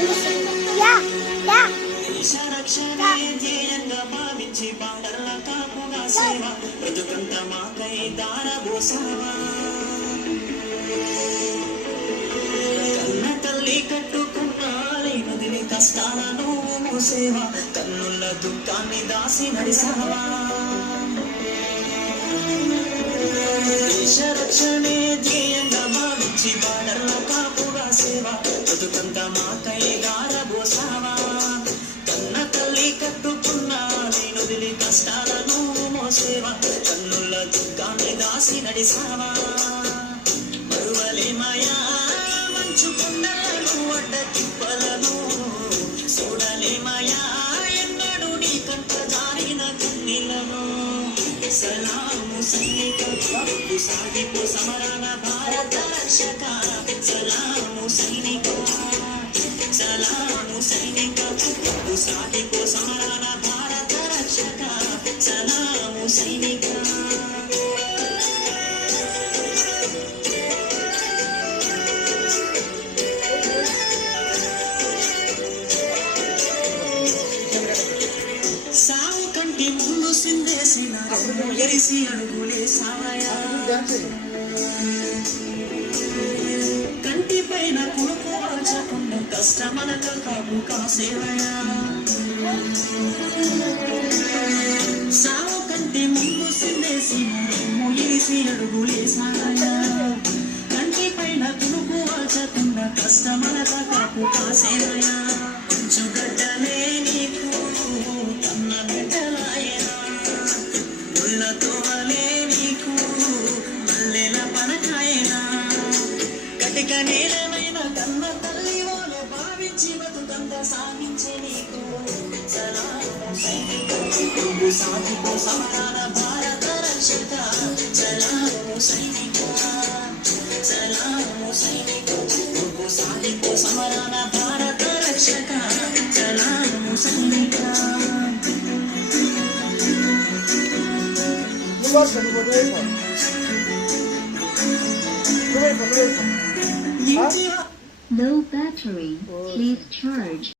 Police yeah yeah దేశ రక్షణే ధ్యేయంగా భావించి బార్డర్ల కాపుగా సేవ బ్రతుకంత మాకై దారబోసావా కన్న తల్లి కట్టుకున్న లేనుదిని కష్టాలను మోసేవా కన్నుల దుఃఖాన్ని దాసి నడిసావా దేశ రక్షణే ధ్యేయంగా భావించి బార్డర్ల కాపుగా సేవ బ్రతుకంత మాకై దారబోసావా కన్న తల్లి కట్టుకున్న లేనుదిని కష్టాలను మోసేవా కన్నుల దుఃఖాన్ని దాసి నడిసావా మరువలేమయా మంచుకొండలను అడ్డ తిప్పలను చూడలేమయా ఎన్నడూ నీ కంట జారిన కన్నీళ్లను సలాము సైనిక సాగిపో సమరాన భారత రక్షక సలాము సైనిక సాగిపో సమరాన భారత రక్షక సలాము సైనిక సావు కంటి ముందు సిందేసిన ఎరిసి అడుగులే సావయా కంటి పైన కుడుపు వాల్చకుండా కష్టమనక కాపు కాసేవయా సావు కంటి ముందు సిందేసిన ఎరిసి అడుగులే సావయా కంటి పైన కుడుపు వాల్చకుండా కష్టమనక కాపు కాసేవయా చుగడ్డలే నీకు కన్న బిడ్డలాయనా ముళ్ళతోవలే నీకు మల్లెల పనకాయనా కటిక నేలమైన కన్న తల్లి ఓలే భావించి బతుకంత సాగించే నీకు సలాము సైనిక సాగిపో సమరాన భారత రక్షక సలాము సైనిక సాగిపో సమరాన భారత రక్షక సలాము సైనిక Low battery. Please charge.